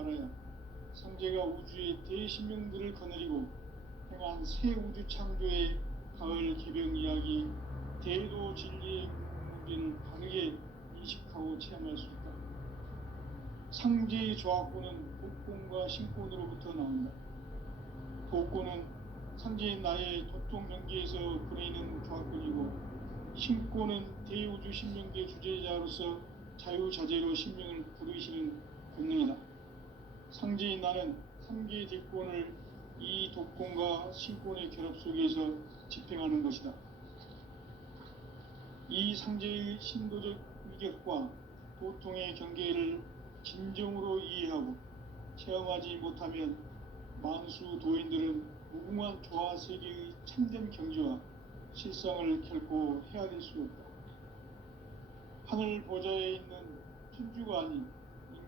말아야 상제가 우주의 대신명들을 거느리고 행한 새 우주 창조의 가을 개병 이야기, 대도 진리의 문제를 바르게 인식하고 체험할 수 있다. 상제의 조합권은 복권과 신권으로부터 나온다. 복권은 상제의 나의 도통 경계에서 보내는 조합권이고, 신권은 대우주 신명계 주제자로서 자유자재로 신명을 부르시는 권능이다. 상제의 나는 3개의 대권을 이 독권과 신권의 결합 속에서 집행하는 것이다. 이 상제의 신도적 위격과 도통의 경계를 진정으로 이해하고 체험하지 못하면 만수 도인들은 무궁한 조화 세계의 참된 경지와 실상을 결코 헤아릴 수 없다. 하늘 보좌에 있는 천주가 아닌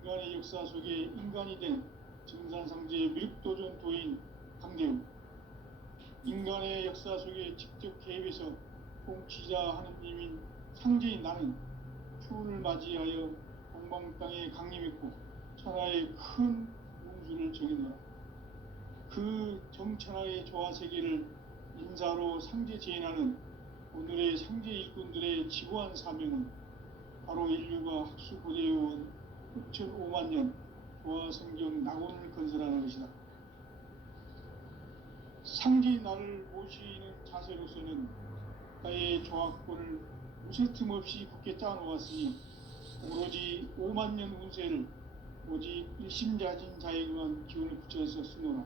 인간의 역사 속에 인간이 된 증산상제의 미륵도전 도인 강대우, 인간의 역사 속에 직접 개입해서 통치자 하느님인 상제인 나는 추운을 맞이하여 동방 땅에 강림했고 천하의 큰 운수를 정해놓아 그 정천하의 조화세계를 인사로 상제 재현하는 오늘의 상제 일꾼들의 지고한 사명은 바로 인류가 학수고대해온 6,500만 년 조화성경 낙원을 건설하는 것이다. 상제의 나를 모시는 자세로서는 나의 조합권을 무쇠틈 없이 굳게 짜놓았으니 오로지 5만 년 운세를 오직 일심자진 자에게만 기운을 붙여서 쓰노라.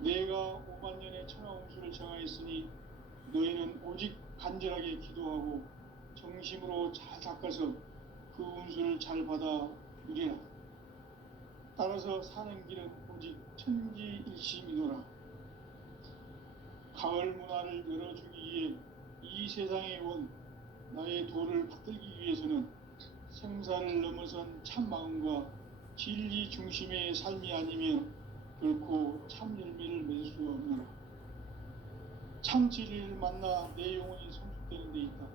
내가 5만 년의 천하 운수를 정하였으니 너희는 오직 간절하게 기도하고 정심으로 잘 닦아서 그 운수를 잘 받아 누리라. 따라서 사는 길은 오직 천지일심이노라. 가을 문화를 열어주기 위해 이 세상에 온 나의 도를 받들기 위해서는 생사를 넘어선 참 마음과 진리 중심의 삶이 아니면 결코 참 열매를 맺을 수 없노라. 참 진리를 만나 내 영혼이 성숙되는 데 있다.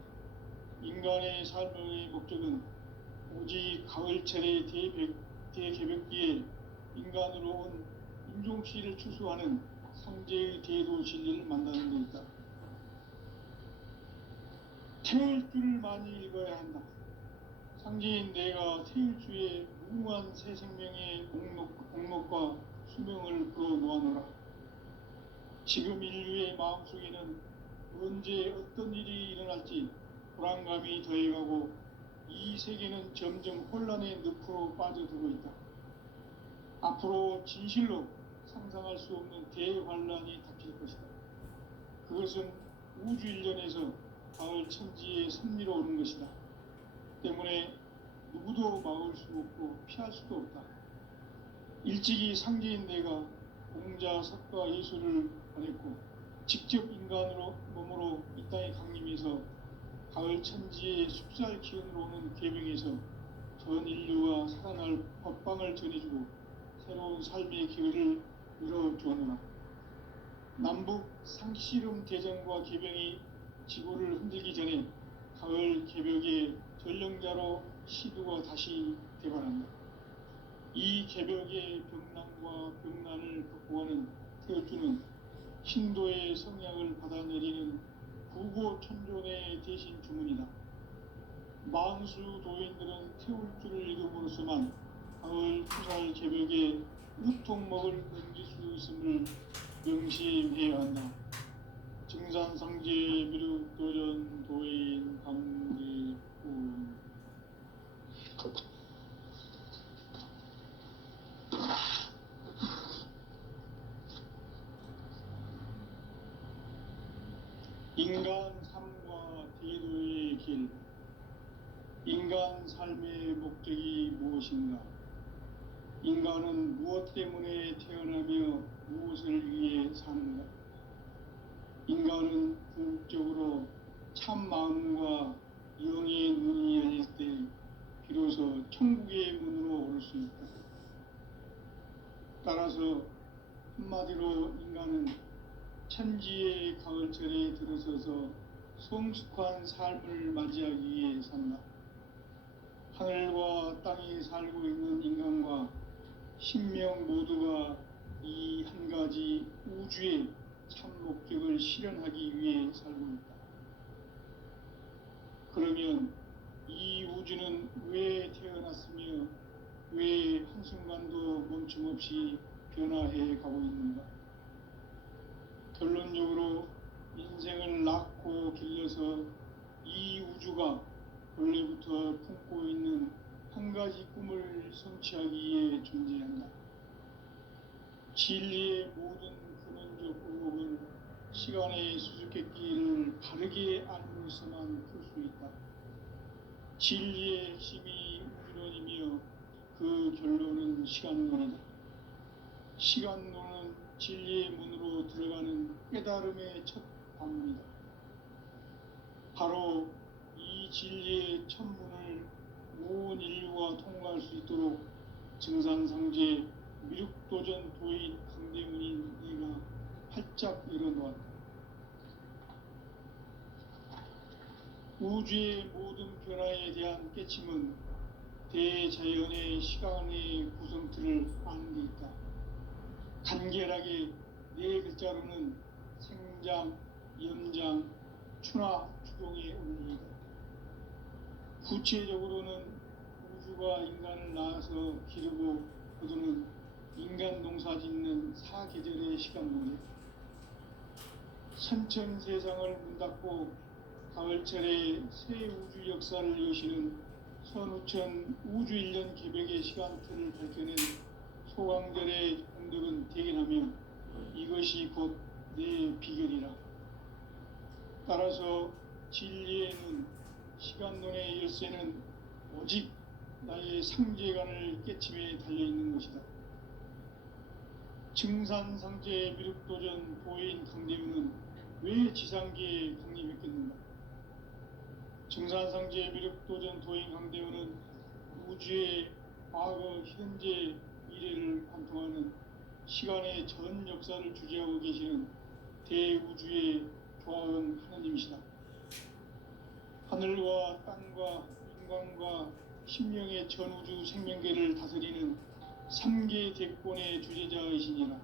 인간의 삶의 목적은 오직 가을철의 대개벽기에 인간으로 온 인종시를 추수하는 상제의 대도 진리를 만나는 데 있다. 태을 줄을 많이 읽어야 한다. 상제인 내가 태일주의 무궁한 새 생명의 목록과 수명을 풀어놓아노라. 지금 인류의 마음속에는 언제 어떤 일이 일어날지 불안감이 더해가고 이 세계는 점점 혼란의 늪으로 빠져들고 있다. 앞으로 진실로 상상할 수 없는 대환란이 닥칠 것이다. 그것은 우주 일련에서 가을 천지의 섭리로 오는 것이다. 때문에 누구도 막을 수 없고 피할 수도 없다. 일찍이 상제인 내가 공자, 석가, 예수를 보냈고 직접 인간으로 몸으로 이 땅에 강림해서 가을 천지의 숲살 기운으로 오는 계명에서 전 인류가 살아날 법방을 전해주고 새로운 삶의 기회를 열어주었노라. 남북 상씨름 대전과 계병이 지구를 흔들기 전에 가을 개벽의 전령자로 시두가 다시 대발한다. 이 개벽의 병난과 병난을 극복하는 태어주는 신도의 성약을 받아내리는 구고천존의 대신 주문이다. 만수 도인들은 태울주를 읽음으로써만 가을 푸살 개벽에 으통먹을 넘길 수 있음을 명심해야 한다. 증산상제 미륵도전 도인 강대훈. 인간 삶과 대도의 길. 인간 삶의 목적이 무엇인가? 인간은 무엇 때문에 태어나며 무엇을 위해 사는가? 인간은 궁극적으로 참 마음과 영의 눈이 열릴 때 비로소 천국의 문으로 올 수 있다. 따라서 한마디로 인간은 천지의 가을철에 들어서서 성숙한 삶을 맞이하기 위해 산다. 하늘과 땅에 살고 있는 인간과 신명 모두가 이 한 가지 우주의 참 목적을 실현하기 위해 살고 있다. 그러면 이 우주는 왜 태어났으며 왜 한순간도 멈춤없이 변화해 가고 있는가? 결론적으로 인생을 낳고 길러서 이 우주가 원래부터 품고 있는 한 가지 꿈을 성취하기 위해 존재한다. 진리의 모든 근원적 의혹은 시간의 수수께끼를 바르게 알므로서만 풀 수 있다. 진리의 핵심이 우주론이며 그 결론은 시간론이다. 시간론은 진리의 문으로 들어가는 깨달음의 첫 방문이다. 바로 이 진리의 첫 문을 온 인류가 통과할 수 있도록 증산상제 미륵도전 도인 강대문인 네가 활짝 열어놓았다. 우주의 모든 변화에 대한 깨침은 대자연의 시간의 구성틀을 아는 데 있다. 간결하게 네 글자로는 생장, 연장, 추나 추동의 원리이다. 구체적으로는 우주가 인간을 낳아서 기르고 거두는 인간 농사 짓는 사계절의 시간론이 선천 세상을 문 닫고 가을철에 새 우주 역사를 여시는 선우천 우주 1년 개백의 시간틀을 밝혀낸 소강절의 공덕은 대견하며 이것이 곧 내 비결이라. 따라서 진리의 눈, 시간론의 열쇠는 오직 나의 상제관을 깨침에 달려있는 것이다. 증산상제 미륵도전 도인 강대문은 왜 지상계에 강림했겠는가? 증산상제 미륵도전 도인 강대문은 우주의 과거, 현재, 미래를 관통하는 시간의 전 역사를 주재하고 계시는 대우주의 조화원 하나님이시다. 하늘과 땅과 인간과 신명의 전우주 생명계를 다스리는 3계 대권의 주재자이시니라.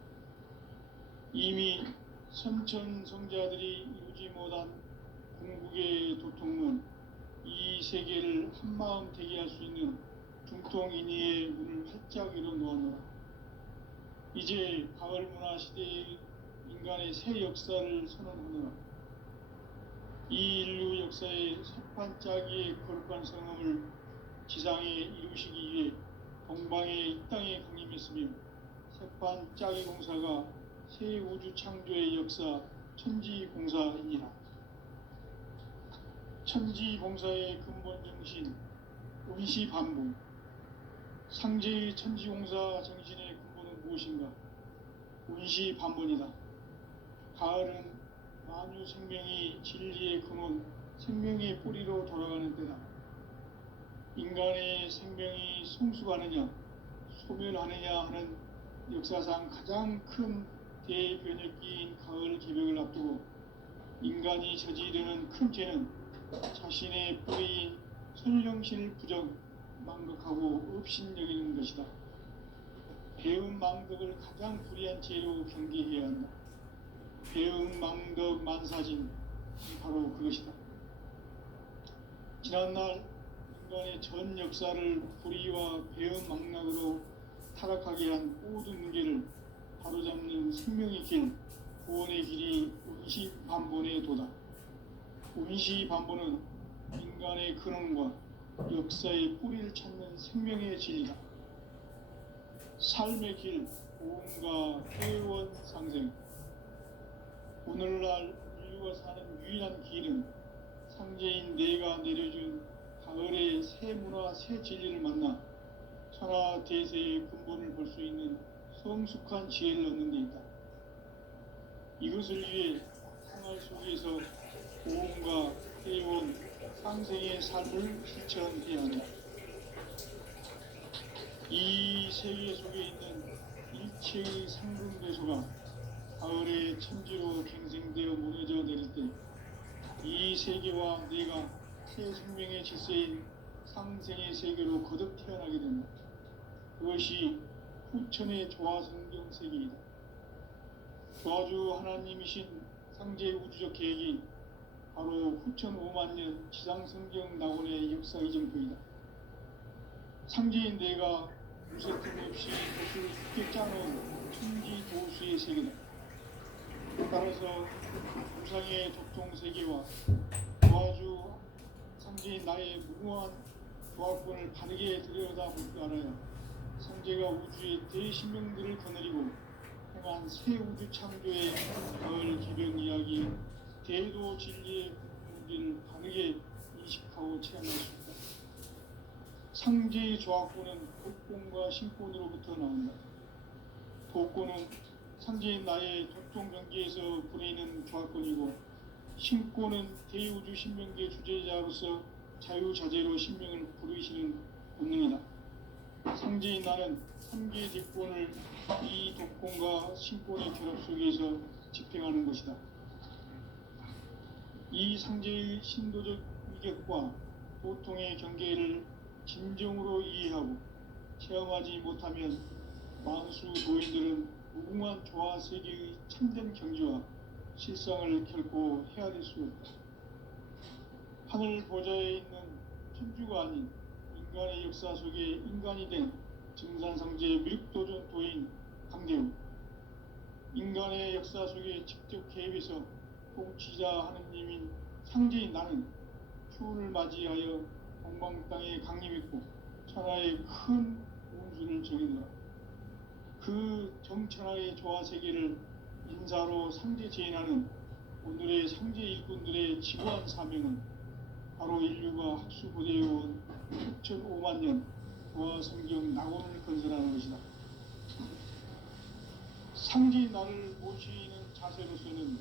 이미 선천성자들이 이루지 못한 궁극의 도통문, 이 세계를 한마음 되게 할 수 있는 중통인의의 문을 활짝 열어놓았노라. 이제 가을 문화 시대의 인간의 새 역사를 선언하노라. 이 인류 역사의 새판짜기의 거룩한 성함을 지상에 이루시기 위해 동방의 이 땅에 강림했으며 새판짜기 공사가 새 우주 창조의 역사 천지공사이니라. 천지공사의 근본 정신 운시반복. 상제의 천지공사 정신의 근본은 무엇인가? 운시반복이다. 가을은 만유 생명이 진리의 근원, 생명의 뿌리로 돌아가는 때다. 인간의 생명이 성숙하느냐, 소멸하느냐 하는 역사상 가장 큰 대변혁기인 가을 개벽을 앞두고 인간이 저지르는 큰 죄는 자신의 뿌리인 선령신을 부정, 망각하고 업신여기는 것이다. 배움 망덕을 가장 불의한 죄로 경계해야 한다. 배움 망덕 만사진, 바로 그것이다. 지난날 인간의 전 역사를 불의와 배움 망락으로 타락하게 한 모든 문제를 바로잡는 생명의 길, 구원의 길이 운시반본의 도다. 운시반본은 인간의 근원과 역사의 뿌리를 찾는 생명의 진리다. 삶의 길, 고음과 회원 상생. 오늘날 인류가 사는 유일한 길은 상제인 내가 내려준 가을의 새 문화, 새 진리를 만나 천하 대세의 근본을 볼 수 있는 성숙한 지혜를 얻는 데 있다. 이것을 위해 생활 속에서 고음과 회원, 상생의 삶을 실천해야 한다. 이 세계 속에 있는 일체의 상승배수가 가을의 천지로 갱생되어 무너져 내릴 때 이 세계와 내가 새 생명의 질서인 상생의 세계로 거듭 태어나게 된다. 그것이 후천의 조화성경 세계이다. 조화주 하나님이신 상제 우주적 계획이 바로 후천 5만 년 지상성경 낙원의 역사 이정표이다. 상제인 내가 무쇠 틈없이 돛을 쉽게 짜놓은 천지 도수의 세계다. 따라서 우상의 독종 세계와 조화주 상제인 나의 무궁한 조합권을 바르게 들여다볼 줄 알아야 상제가 우주의 대신명들을 거느리고 행한 새 우주 창조의 가을 기병 이야기, 대도 진리의 문제를 바르게 인식하고 체험할 수 있다. 상제의 조합권은 독권과 신권으로부터 나온다. 독권은 상제인 나의 독종 경계에서 부리는 조합권이고, 신권은 대우주 신명계 주제자로서 자유자재로 신명을 부르시는 본능이다. 상제인 나는 3개의 대권을 이 독권과 신권의 결합 속에서 집행하는 것이다. 이 상제의 신도적 위격과 도통의 경계를 진정으로 이해하고 체험하지 못하면 만수 도인들은 무궁한 조화 세계의 참된 경지와 실상을 결코 헤아릴 수 없다. 하늘 보좌에 있는 천주가 아닌 인간의 역사 속에 인간이 된 증산상제 미륵도전 도인 강대우, 인간의 역사 속에 직접 개입해서 통치자 하느님인 상제인 나는 추운을 맞이하여 동방 땅에 강림했고 천하의 큰 운수를 정했노라. 그 정천하의 조화 세계를 인사로 상제 제인하는 오늘의 상제 일꾼들의 지구한 사명은 바로 인류가 학수고대해온 6,5만 년 조화 성경 낙원을 건설하는 것이다. 상제인 나를 모시는 자세로서는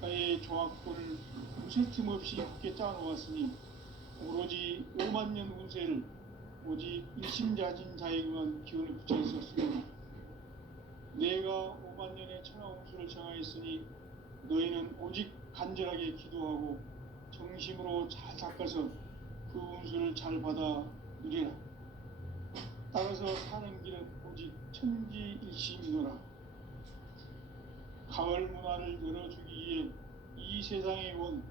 나의 조합권을 무쇠 틈 없이 굳게 짜놓았으니 오로지 5만 년 운세를 오직 일심자진 자에게만 기운을 붙여 있었으므로 내가 5만 년의 천하 운수를 정하였으니 너희는 오직 간절하게 기도하고 정심으로 잘 닦아서 그 운수를 잘 받아 누리라. 따라서 사는 길은 오직 천지일심이노라. 가을 문화를 열어주기 위해 이 세상에 온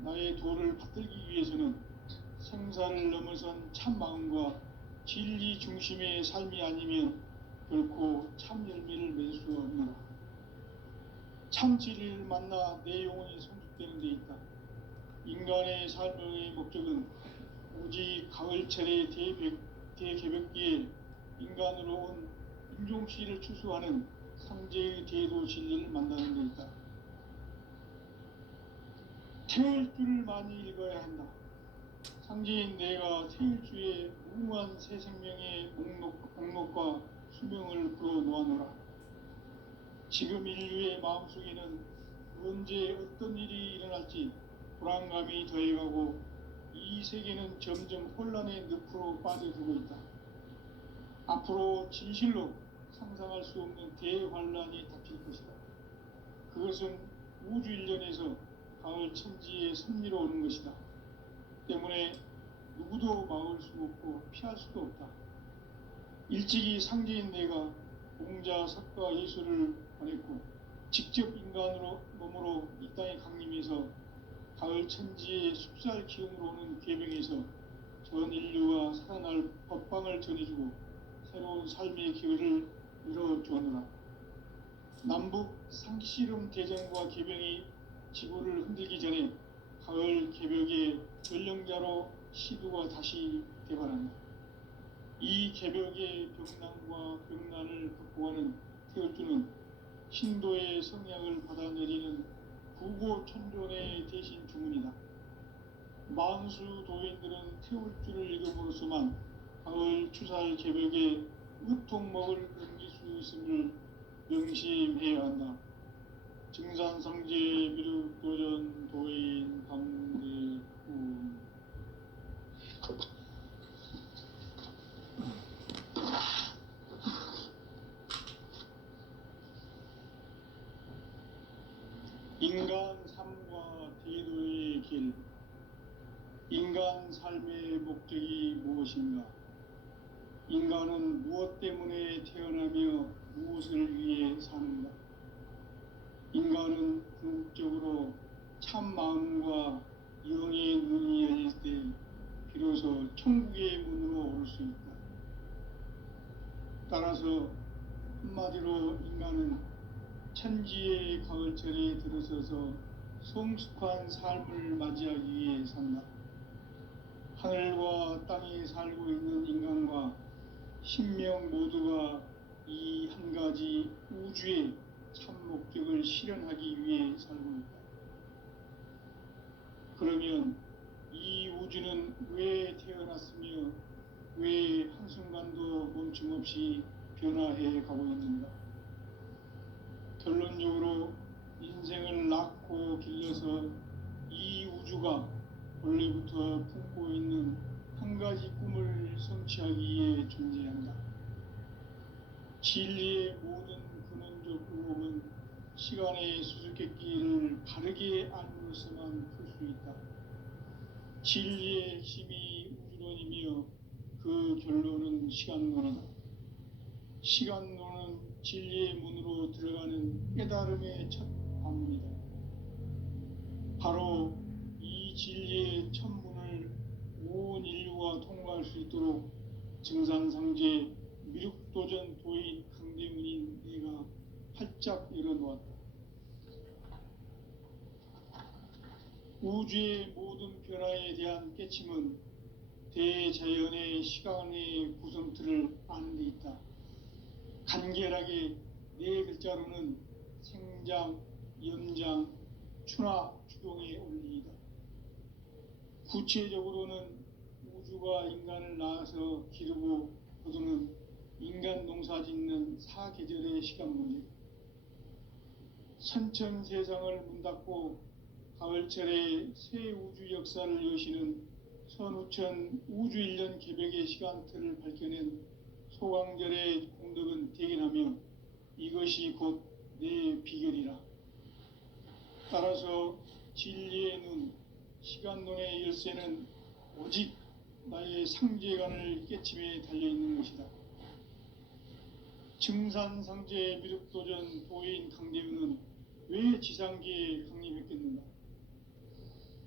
나의 도를 받들기 위해서는 생사를 넘어선 참 마음과 진리 중심의 삶이 아니면 결코 참 열매를 맺을 수 없노라. 참 진리를 만나 내 영혼이 성숙되는 데 있다. 인간의 삶의 목적은 오직 가을철의 대개벽기에 인간으로 온 인종시를 추수하는 상제의 대도 진리를 만나는 데 있다. 태일주를 많이 읽어야 한다. 상제인 내가 태일주의 무궁한 새 생명의 목록과 수명을 풀어 놓아노라. 지금 인류의 마음속에는 언제 어떤 일이 일어날지 불안감이 더해가고 이 세계는 점점 혼란의 늪으로 빠져들고 있다. 앞으로 진실로 상상할 수 없는 대환란이 닥칠 것이다. 그것은 우주 일련에서 가을 천지의 섭리로 오는 것이다. 때문에 누구도 막을 수 없고 피할 수도 없다. 일찍이 상제인 내가 공자, 석가, 예수를 보냈고 직접 인간으로 몸으로 이 땅에 강림해서 가을 천지의 숲살 기운으로 오는 계명에서 전 인류가 살아날 법방을 전해주고 새로운 삶의 기회를 열어주었노라. 남북 상씨름 대전과 개병이 지구를 흔들기 전에 가을 개벽의 전령자로 시두가 다시 개발한다. 이 개벽의 병난과 병난을 극복하는 태울주는 신도의 성향을 받아내리는 구고천존의 대신 주문이다. 만수 도인들은 태울주를 읽음으로써만 가을 추살 개벽의 의통목을 넘길 수 있음을 명심해야 한다. 증산상제 미륵도전 도인 강대우. 인간 삶과 대도의 길. 인간 삶의 목적이 무엇인가? 인간은 무엇 때문에 태어나며 무엇을 위해 사는가? 인간은 궁극적으로 참 마음과 영의 눈이 열릴 때 비로소 천국의 문으로 올 수 있다. 따라서 한마디로 인간은 천지의 가을철에 들어서서 성숙한 삶을 맞이하기 위해 산다. 하늘과 땅에 살고 있는 인간과 신명 모두가 이 한 가지 우주의 참 목적을 실현하기 위해 살고 있다. 그러면 이 우주는 왜 태어났으며 왜 한순간도 멈춤없이 변화해 가고 있는가? 결론적으로 인생을 낳고 길러서 이 우주가 원래부터 품고 있는 한 가지 꿈을 성취하기 위해 존재한다. 진리의 모든 근원적 의혹은 시간의 수수께끼를 바르게 알므로서만 풀 수 있다. 진리의 핵심이 우주론이며 그 결론은 시간론이다. 시간론은 진리의 문으로 들어가는 깨달음의 첫 방문이다. 바로 이 진리의 첫 문을 온 인류가 통과할 수 있도록 증산상제 미륵도전 도인 강대문인 내가 활짝 열어놓았다. 우주의 모든 변화에 대한 깨침은 대자연의 시간의 구성틀을 아는 데 있다. 간결하게 네 글자로는 생장, 연장, 추나 추동의 원리이다. 구체적으로는 우주가 인간을 낳아서 기르고 거두는 인간 농사 짓는 사계절의 시간 문제, 선천 세상을 문 닫고 가을철에 새 우주 역사를 여시는 선우천 우주 1년 개벽의 시간틀을 밝혀낸 소강절의 공덕은 대견하며 이것이 곧 내 비결이라. 따라서 진리의 눈, 시간론의 열쇠는 오직 나의 상제관을 깨침에 달려있는 것이다. 증산상제 미륵도전 도인 강대훈은 왜 지상계에 강림했겠는가?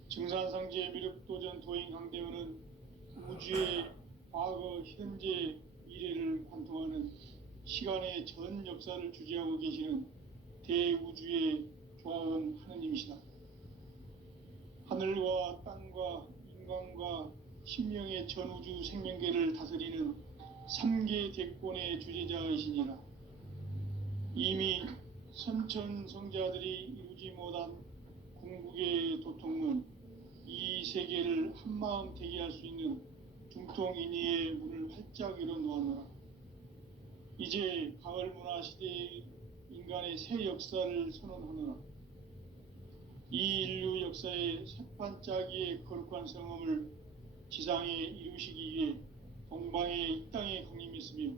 증산상제 미륵도전 도인 강대훈은 우주의 과거, 현재, 미래를 관통하는 시간의 전 역사를 주재하고 계시는 대우주의 조화원 하느님이시다. 하늘과 땅과 인간과 신명의 전우주 생명계를 다스리는 3계 대권의 주재자이시니라. 이미 선천성자들이 이루지 못한 궁극의 도통문, 이 세계를 한마음 되게 할 수 있는 중통인의의 문을 활짝 열어놓아노라. 이제 가을 문화 시대의 인간의 새 역사를 선언하노라. 이 인류 역사의 새판짜기의 거룩한 성험을 지상에 이루시기 위해 동방의 이 땅에 강림했으며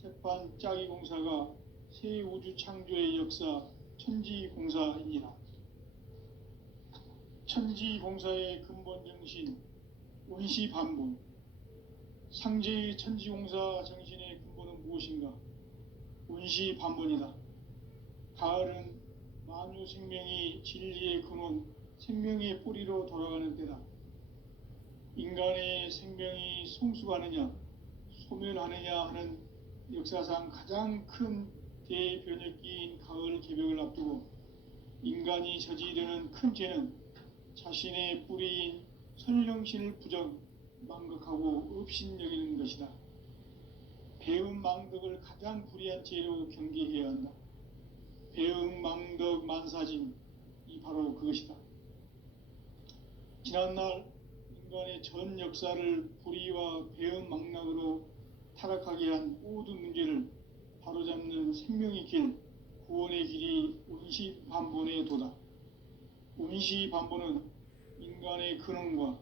새판짜기 공사가 새 우주 창조의 역사 천지공사이니라. 천지공사의 근본 정신 원시반복, 상제의 천지공사 정신의 근본은 무엇인가? 원시반복이다. 가을은 만유 생명이 진리의 근원, 생명의 뿌리로 돌아가는 때다. 인간의 생명이 성숙하느냐, 소멸하느냐 하는 역사상 가장 큰 대변혁기인 가을 개벽을 앞두고 인간이 저지르는 큰 죄는 자신의 뿌리인 선령신을 부정, 망각하고 업신여기는 것이다. 배음 망덕을 가장 불의한 죄로 경계해야 한다. 배음 망덕 만사진, 이 바로 그것이다. 지난날 인간의 전 역사를 불의와 배음 망락으로 타락하게 한 모든 문제를 바로잡는 생명의 길, 구원의 길이 원시반본의 도다. 원시반본은 인간의 근원과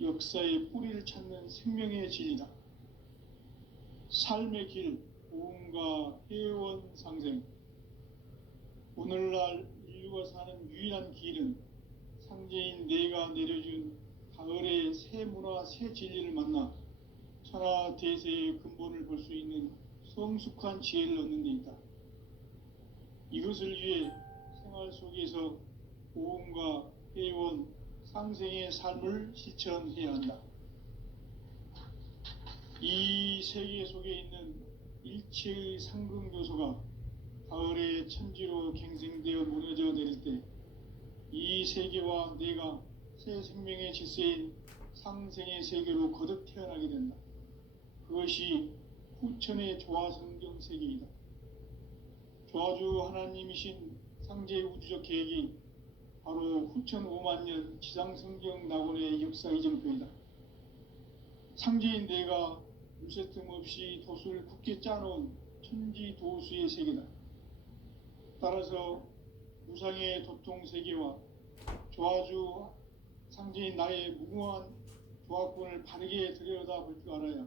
역사의 뿌리를 찾는 생명의 진리다. 삶의 길, 보험과 회원 상생. 오늘날 인류가 사는 유일한 길은 상제인 내가 내려준 가을의 새 문화, 새 진리를 만나 천하 대세의 근본을 볼 수 있는 성숙한 지혜를 얻는 데 있다. 이것을 위해 생활 속에서 고음과 해온 상생의 삶을 실천해야 한다. 이 세계 속에 있는 일체의 상승교소가 가을의 천지로 갱생되어 무너져 내릴 때 이 세계와 내가 새 생명의 질서인 상생의 세계로 거듭 태어나게 된다. 그것이 후천의 조화성경 세계이다. 조화주 하나님이신 상제 우주적 계획이 바로 후천 5만 년 지상성경 낙원의 역사 이정표이다. 상제인 내가 물새 틈 없이 도수를 굳게 짜놓은 천지 도수의 세계다. 따라서 무상의 도통 세계와 조화주 상제인 나의 무궁한 조화권을 바르게 들여다볼 줄 알아야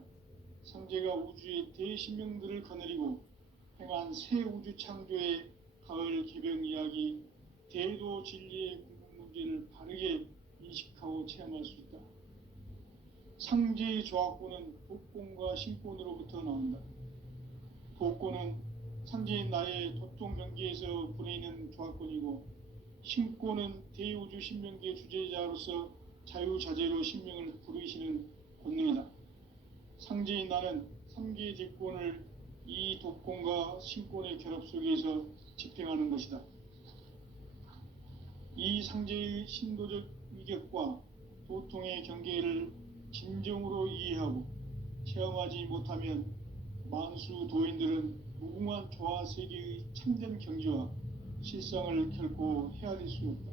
상제가 우주의 대신명들을 거느리고 행한 새 우주 창조의 가을 개병 이야기, 대도 진리의 궁극 문제를 바르게 인식하고 체험할 수 있다. 상제의 조화권은 독권과 신권으로부터 나온다. 독권은 상제인 나의 도통 경계에서 보내는 조화권이고, 신권은 대우주 신명계 주제자로서 자유자재로 신명을 부르시는 권능이다. 상제인 나는 3개의 대권을 이 독권과 신권의 결합 속에서 집행하는 것이다. 이 상제의 신도적 위격과 도통의 경계를 진정으로 이해하고 체험하지 못하면 만수 도인들은 무궁한 조화 세계의 참된 경지와 실상을 결코 헤아릴 수 없다.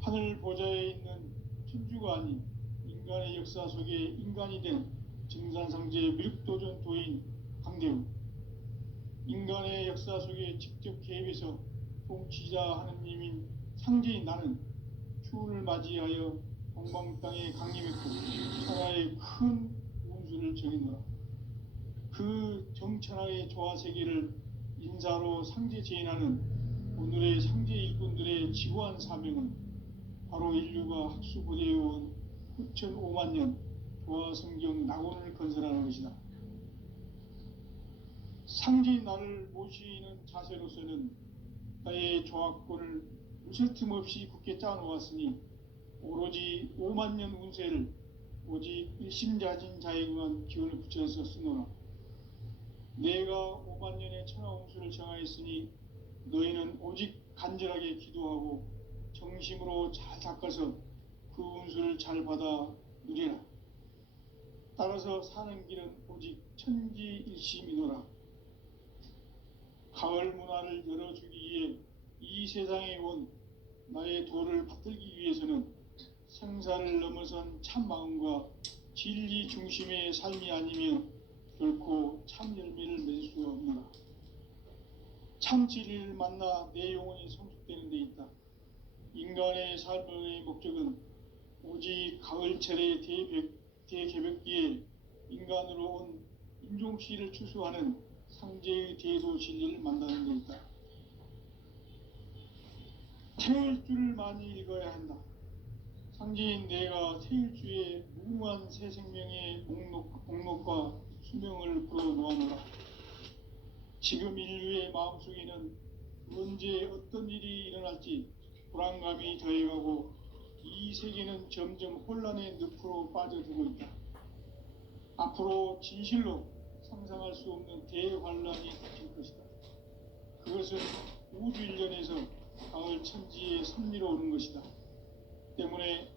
하늘 보좌에 있는 천주가 아닌 인간의 역사 속에 인간이 된 증산상제 미륵도전 도인 강대우, 인간의 역사 속에 직접 개입해서 통치자 하느님인 상제인 나는 추운을 맞이하여 동방 땅에 강림했고 천하의 큰 운수를 정해놓아 그 정천하의 조화 세계를 인사로 상제 제인하는 오늘의 상제 일꾼들의 지구한 사명은 바로 인류가 학수고대해온 후천 5만 년 조화 성경 낙원을 건설하는 것이다. 상제인 나를 모시는 자세로서는 나의 조화권을 무술 틈 없이 굳게 짜놓았으니 오로지 5만 년 운세를 오직 일심자진 자에게만 기운을 붙여서 쓰노라. 내가 5만 년의 천하 운수를 정하였으니 너희는 오직 간절하게 기도하고 정심으로 잘 닦아서 그 운수를 잘 받아 누리라. 따라서 사는 길은 오직 천지일심이노라. 가을 문화를 열어주기 위해 이 세상에 온 나의 도를 받들기 위해서는 생사를 넘어선 참마음과 진리 중심의 삶이 아니면 결코 참 열매를 맺을 수가 없노라. 참 진리를 만나 내 영혼이 성숙되는 데 있다. 인간의 삶의 목적은 오직 가을철의 대개벽기에 인간으로 온 인종씨를 추수하는 상제의 대도 진리를 만나는 데 있다. 태일주를 많이 읽어야 한다. 상제인 내가 태일주의 무궁한 새 생명의 목록과 수명을 불어놓아노라. 지금 인류의 마음속에는 언제 어떤 일이 일어날지 불안감이 더해가고 이 세계는 점점 혼란의 늪으로 빠져들고 있다. 앞으로 진실로 상상할 수 없는 대환란이 닥칠 것이다. 그것은 우주 일련에서 가을 천지의 섭리로 오는 것이다. 때문에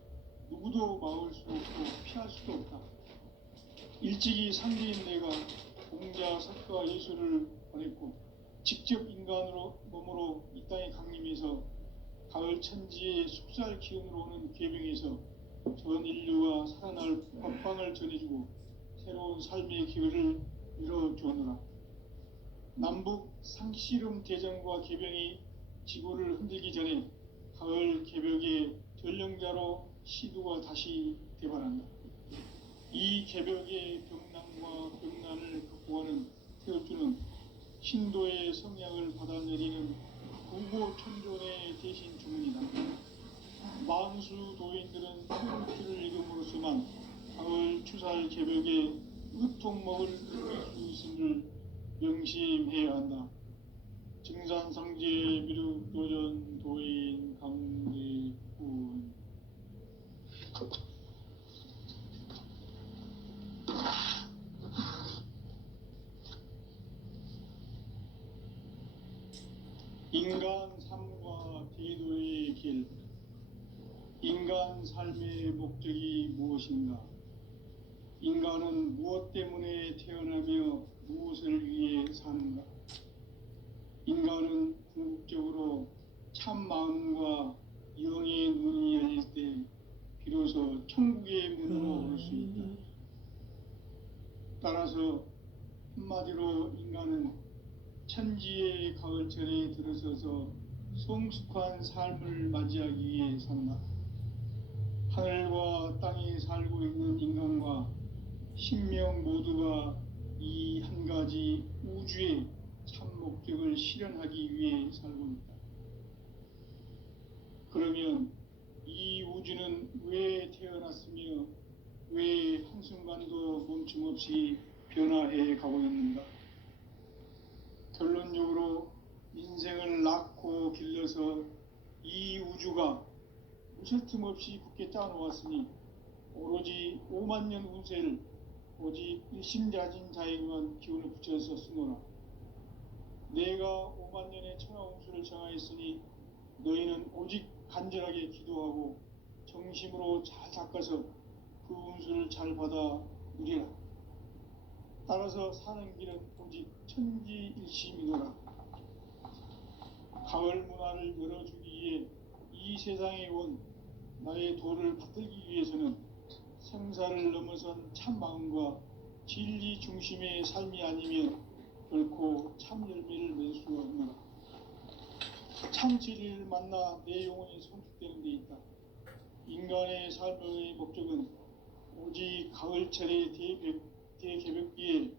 누구도 막을 수 없고 피할 수도 없다. 일찍이 상제인 내가 공자, 석가, 예수를 보냈고 직접 인간으로 몸으로 이 땅에 강림해서 가을 천지의 숙살 기운으로 오는 계명에서 전 인류가 살아날 법방을 전해주고 새로운 삶의 기회를 이뤄주었노라. 남북 상씨름 대전과 개병이 지구를 흔들기 전에 가을 개벽의 전령자로 시두가 다시 대발한다. 이 개벽의 병난과 병난을 극복하는 태울주는 신도의 성향을 받아내리는 구고천존의 대신 주문이다. 만수 도인들은 태울주를 읽음으로써만 가을 추살 개벽의 으통먹을 느낄 수 있음을 명심해야 한다. 증산상제 미륵도전 도인 강대훈. 인간 삶과 대도의 길. 인간 삶의 목적이 무엇인가? 인간은 무엇 때문에 태어나며 무엇을 위해 사는가? 인간은 궁극적으로 참 마음과 영의 눈이 열릴 때 비로소 천국의 문으로 오를 수 있다. 따라서 한마디로 인간은 천지의 가을철에 들어서서 성숙한 삶을 맞이하기 위해 산다. 하늘과 땅에 살고 있는 인간과 신명 모두가 이 한 가지 우주의 참 목적을 실현하기 위해 살고 있다. 그러면 이 우주는 왜 태어났으며 왜 한순간도 멈춤없이 변화해 가고 있는가? 결론적으로 인생을 낳고 길러서 이 우주가 무슨 틈 없이 굳게 짜놓았으니 오로지 5만 년 운세를 오직 일심자진 자에게만 기운을 붙여서 쓰노라. 내가 5만 년의 천하 운수를 정하였으니 너희는 오직 간절하게 기도하고 정심으로 잘 닦아서 그 운수를 잘 받아 누리라. 따라서 사는 길은 오직 천지일심이노라. 가을 문화를 열어주기 위해 이 세상에 온 나의 도를 받들기 위해서는 생사를 넘어선 참 마음과 진리 중심의 삶이 아니면 결코 참 열매를 맺을 수가 없노라. 참 진리를 만나 내 영혼이 성숙되는 데 있다. 인간의 삶의 목적은 오직 가을철의 대개벽기에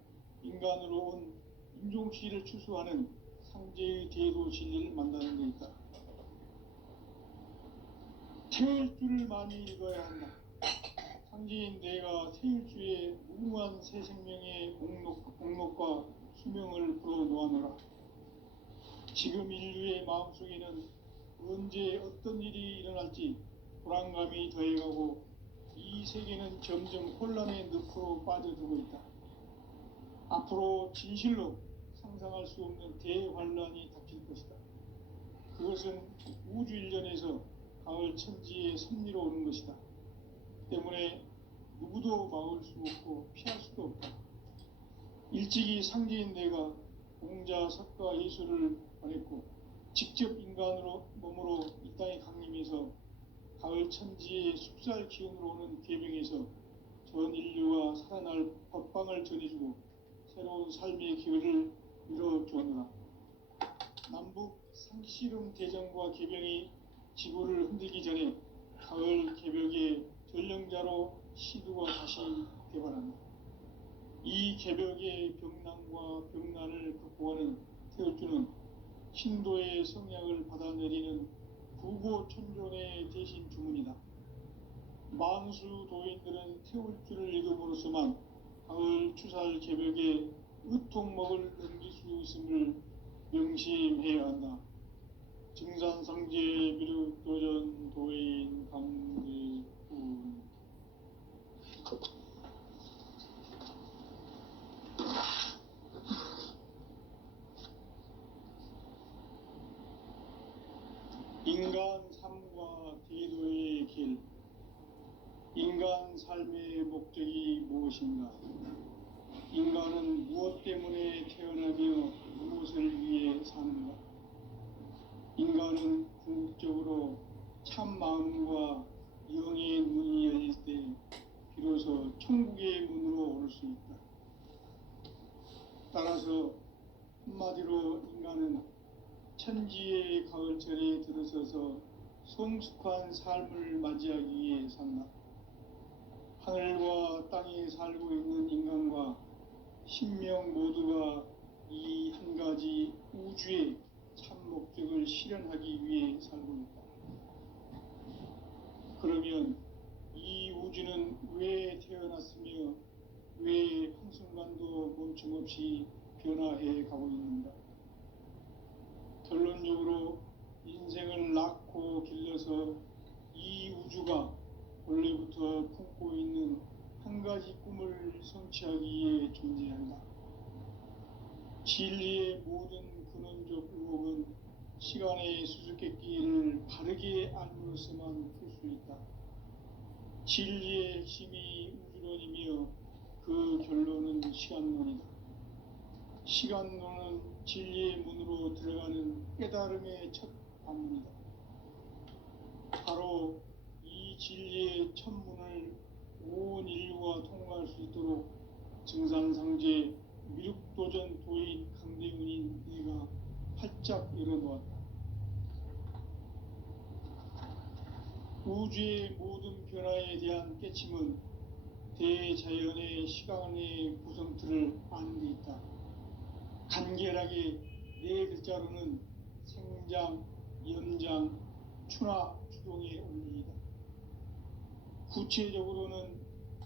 인간으로 온 인종시를 추수하는 상제의 대도 진리를 만나는 데 있다. 태울 줄을 많이 읽어야 한다. 상제인 내가 태일주의 무궁한 새 생명의 목록과 수명을 불어놓아노라. 지금 인류의 마음속에는 언제 어떤 일이 일어날지 불안감이 더해가고 이 세계는 점점 혼란의 늪으로 빠져들고 있다. 앞으로 진실로 상상할 수 없는 대환란이 닥칠 것이다. 그것은 우주 일련에서 가을 천지의 섭리로 오는 것이다. 때문에 누구도 막을 수 없고 피할 수도 없다. 일찍이 상제인 내가 공자, 석가, 예수를 보냈고 직접 인간으로 몸으로 이 땅에 강림해서 가을 천지의 숲살 기운으로 오는 계명에서 전 인류가 살아날 법방을 전해주고 새로운 삶의 기회를 이뤄주었노라. 남북 상씨름 대전과 개병이 지구를 흔들기 전에 가을 개벽의 전령자로 시두가 다시 개발한다. 이 개벽의 병난과 병난을 극복하는 태울주는 신도의 성약을 받아내리는 구고천존의 대신 주문이다. 만수 도인들은 태울주를 읽음으로써만 가을 추살 개벽의 의통목을 넘길 수 있음을 명심해야 한다. 증산상제 미륵도전 도인 강대훈. 인간 삶과 대도의 길. 인간 삶의 목적이 무엇인가? 인간은 무엇 때문에 태어나며 무엇을 위해 사는가? 인간은 궁극적으로 참 마음과 영의 눈이 열릴 때 비로소 천국의 문으로 오를 수 있다. 따라서 한마디로 인간은 천지의 가을철에 들어서서 성숙한 삶을 맞이하기 위해 산다. 하늘과 땅에 살고 있는 인간과 신명 모두가 이 한 가지 우주의 참 목적을 실현하기 위해 살고 있다. 그러면 이 우주는 왜 태어났으며 왜 한순간도 멈춤없이 변화해 가고 있는가? 결론적으로 인생을 낳고 길러서 이 우주가 원래부터 품고 있는 한 가지 꿈을 성취하기 위해 존재한다. 진리의 모든 근원적 의혹은 시간의 수수께끼를 바르게 알므로서만 풀 수 있다. 진리의 핵심이 우주론이며 그 결론은 시간론이다. 시간론은 진리의 문으로 들어가는 깨달음의 첫 관문이다. 바로 이 진리의 첫 문을 온 인류가 통과할 수 있도록 증산상제 미륵도전 도인 강대훈인 내가 활짝 열어놓았다. 우주의 모든 변화에 대한 깨침은 대자연의 시간의 구성틀을 아는 데 있다. 간결하게 네 글자로는 생장, 연장, 추나 추동의 원리이다. 구체적으로는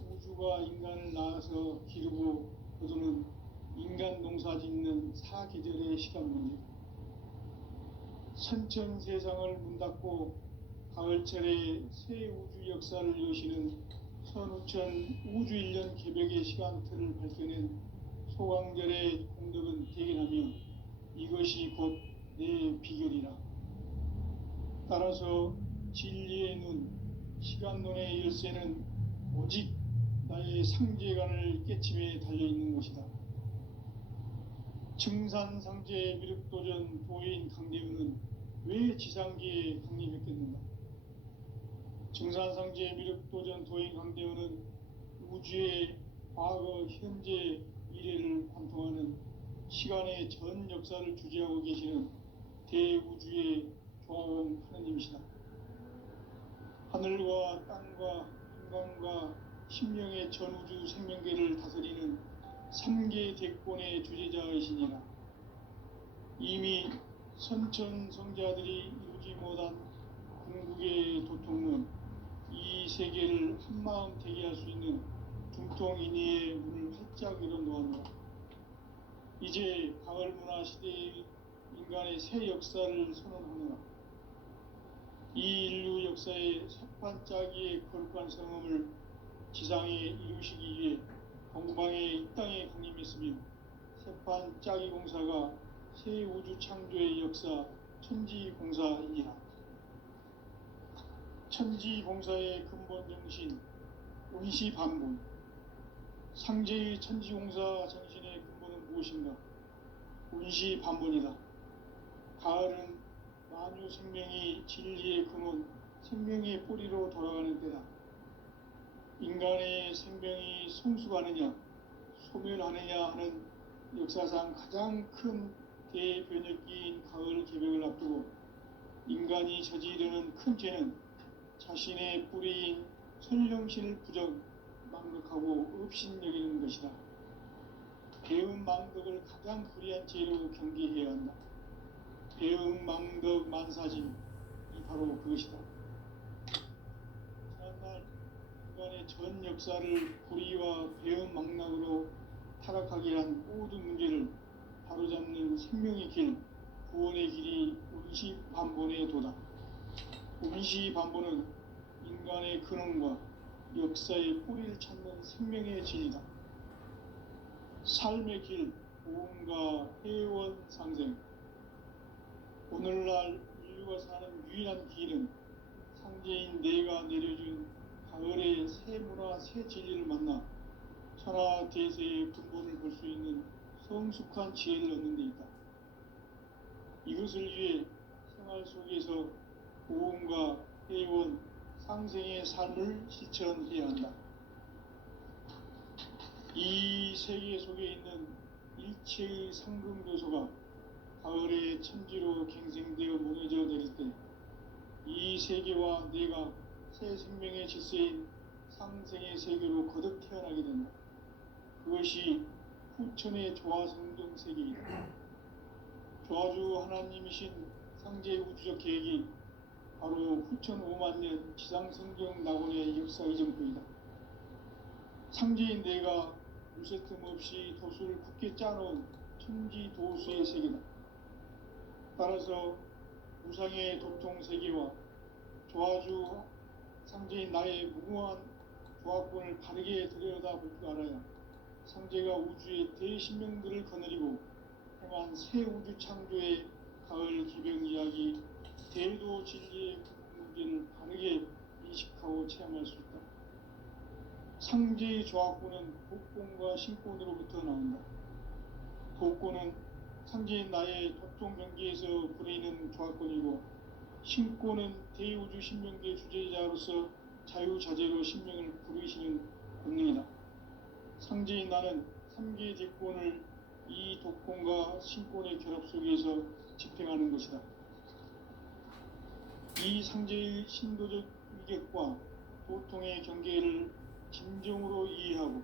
우주가 인간을 낳아서 기르고 거두는 인간 농사 짓는 사계절의 시간 문제다. 선천 세상을 문 닫고 가을철에 새 우주 역사를 여시는 선우천 우주 1년 개벽의 시간틀을 밝혀낸 소강절의 공덕은 대견하며 이것이 곧 내 비결이라. 따라서 진리의 눈, 시간론의 열쇠는 오직 나의 상제관을 깨침에 달려있는 것이다. 증산상제 미륵도전 도인 강대훈은 왜 지상계에 강림했겠는가? 증산상제 미륵도전 도인 강대훈은 우주의 과거, 현재, 미래를 관통하는 시간의 전 역사를 주재하고 계시는 대우주의 조화원 하느님이시다. 하늘과 땅과 인간과 심령의 전우주 생명계를 다스리는 3계 대권의 주재자이시니라. 이미 선천 성자들이 이루지 못한 궁극의 도통은 이 세계를 한마음 되게 할 수 있는 중통인의의 문을 활짝 열어놓았노라. 이제 가을 문화 시대의 인간의 새 역사를 선언하노라. 이 인류 역사의 새판짜기의 거룩한 성음을 지상에 이루시기 위해 동방의 이 땅에 강림했으며 새판짜기 공사가 새 우주 창조의 역사 천지공사이니라. 천지공사의 근본 정신 운시반분. 상제의 천지공사 정신의 근본은 무엇인가? 운시반분이다. 가을은 만유 생명이 진리의 근원, 생명의 뿌리로 돌아가는 때다. 인간의 생명이 성숙하느냐, 소멸하느냐 하는 역사상 가장 큰 대변혁기인 가을 개벽을 앞두고 인간이 저지르는 큰 죄는 자신의 뿌리인 선령신을 부정, 망덕하고 업신여기는 것이다. 배음 망덕을 가장 불의한 죄로 경계해야 한다. 배음 망덕 만사진이 바로 그것이다. 지난날 인간의 전 역사를 불의와 배음 망락으로 타락하게 한 모든 문제를 바로잡는 생명의 길, 구원의 길이 운시반본의 도다. 운시반본은 인간의 근원과 역사의 뿌리를 찾는 생명의 진리다. 삶의 길, 보험과 회원 상생. 오늘날 인류가 사는 유일한 길은 상제인 내가 내려준 가을의 새 문화, 새 진리를 만나 천하 대세의 근본을 볼 수 있는 성숙한 지혜를 얻는 데 있다. 이것을 위해 생활 속에서 보험과 회원, 상생의 삶을 실천해야 한다. 이 세계 속에 있는 일체의 상금교소가 가을의 천지로 갱생되어 무너져 내릴 때 이 세계와 내가 새 생명의 질서인 상생의 세계로 거듭 태어나게 된다. 그것이 후천의 조화성경 세계이다. 조화주 하나님이신 상제 우주적 계획이 바로 후천 5만 년 지상성경 낙원의 역사 이정표이다. 상제인 내가 무쇠틈 없이 도수를 굳게 짜놓은 천지도수의 세계다. 따라서 우상의 도통 세계와 조화주 상제인 나의 무궁한 조합권을 바르게 들여다볼 줄 알아야 상제가 우주의 대신명들을 거느리고 행한 새 우주 창조의 가을 기병 이야기, 대도 진리의 문제를 바르게 인식하고 체험할 수 있다. 상제의 조합권은 복권과 신권으로부터 나온다. 복권은 상제인 나의 도통 경계에서 부리는 조합권이고, 신권은 대우주 신명계 주제자로서 자유자재로 신명을 부르시는 본능이다. 상제인 나는 3개의 대권을 이 독권과 신권의 결합 속에서 집행하는 것이다. 이 상제의 신도적 위격과 도통의 경계를 진정으로 이해하고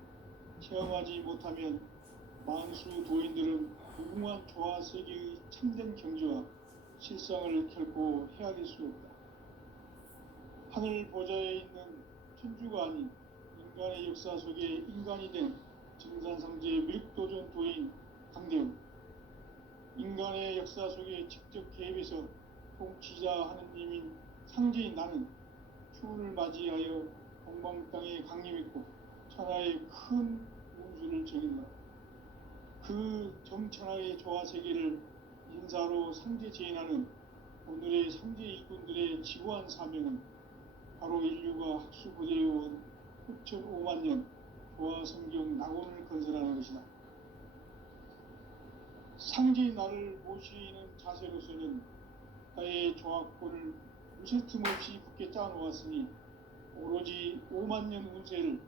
체험하지 못하면 만수 도인들은 무궁한 조화 세계의 참된 경지와 실상을 결코 헤아릴 수 없다. 하늘 보좌에 있는 천주가 아닌 인간의 역사 속에 인간이 된 증산상제의 밀도전 도인 강대훈, 인간의 역사 속에 직접 개입해서 통치자 하느님인 상제인 나는 추운을 맞이하여 동방 땅에 강림했고 천하의 큰 운수를 정인다. 그 정천하의 조화 세계를 인사로 상제 제인하는 오늘의 상제 일꾼들의 지구한 사명은 바로 인류가 학수고대해온 9,500만 년 조화 성경 낙원을 건설하는 것이다. 상제의 나를 모시는 자세로서는 나의 조합권을 무쇠 틈 없이 굳게 짜놓았으니 오로지 5만 년 운세를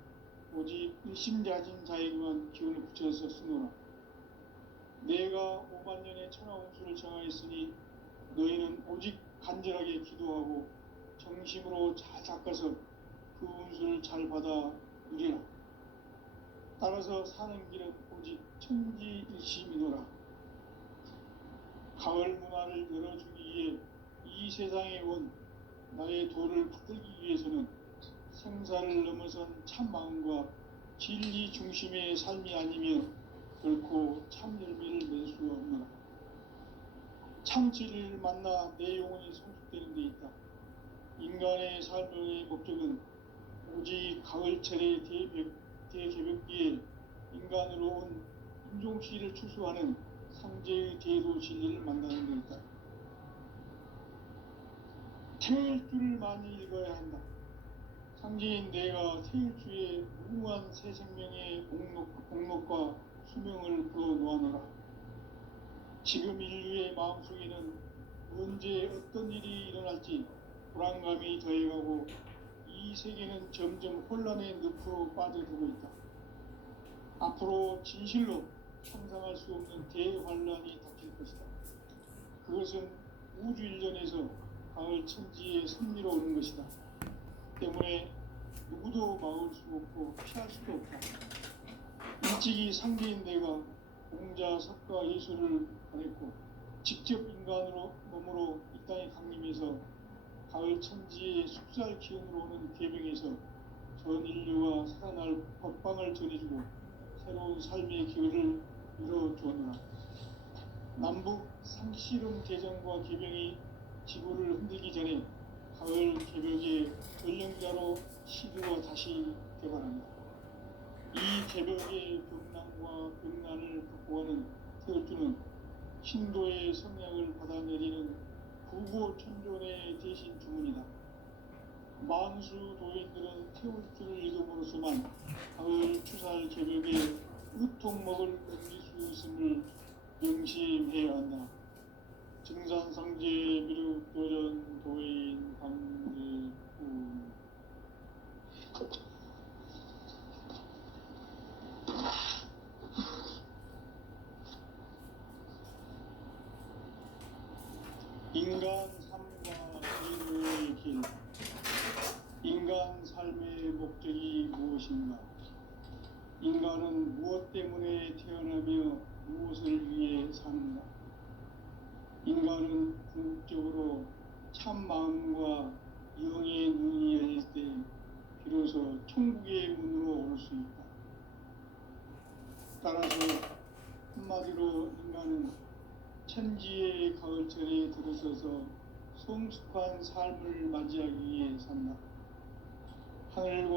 오직 일심자진 자에게만 기운을 붙여서 쓰노라. 내가 5만 년의 천하 운수를 정하였으니 너희는 오직 간절하게 기도하고 정심으로 잘 닦아서 그 운수를 잘 받아 누리라. 따라서 사는 길은 오직 천지일심이노라. 가을 문화를 열어주기 위해 이 세상에 온 나의 도를 붙들기 위해서는 생사를 넘어선 참 마음과 진리 중심의 삶이 아니면 결코 참 열매를 낼 수 없노라. 참 진리를 만나 내 영혼이 성숙되는 데 있다. 인간의 삶의 목적은 오직 가을철의 대개벽기에 인간으로 온 인종씨를 추수하는 상제의 대도 진리를 만나는 데 있다. 태일주를 많이 읽어야 한다. 상제인 내가 태일주의 무궁한 새 생명의 목록과 수명을 불어놓아노라. 지금 인류의 마음속에는 언제 어떤 일이 일어날지 불안감이 더해가고 이 세계는 점점 혼란의 늪으로 빠져들고 있다. 앞으로 진실로 상상할 수 없는 대환란이 닥칠 것이다. 그것은 우주 일전에서 가을 천지의 섭리로 오는 것이다. 때문에 누구도 막을 수 없고 피할 수도 없다. 일찍이 상제인 내가 공자, 석가, 예술을 가렸고 직접 인간으로 몸으로 이 땅에 강림해서 가을 천지의 숲살 기운으로 오는 계명에서 전 인류와 살아날 법방을 전해주고 새로운 삶의 기회를 이뤄주었노라. 남북 상씨름 대전과 계명이 지구를 흔들기 전에 가을 개벽의 연령자로 시드가 다시 개발한다. 이 개벽의 벽난과 벽난을 극복하는 태울주는 신도의 성량을 받아내리는 구고천존의 대신 주문이다. 만수 도인들은 태울주를 읽음으로써만 가을 추살 개벽에 으통먹을 넘길 수 있음을 명심해야 한다. 증산상제 미륵도전 도인 강제훈. 인간 삶과 인류의 길. 인간 삶의 목적이 무엇인가? 인간은 무엇 때문에 태어나며 무엇을 위해 사는가? 인간은 궁극적으로 참 마음과 영의 눈이 열릴 때 비로소 천국의 문으로 올 수 있다. 따라서 한마디로 인간은 천지의 가을철에 들어서서 성숙한 삶을 맞이하기 위해 산다. 하늘과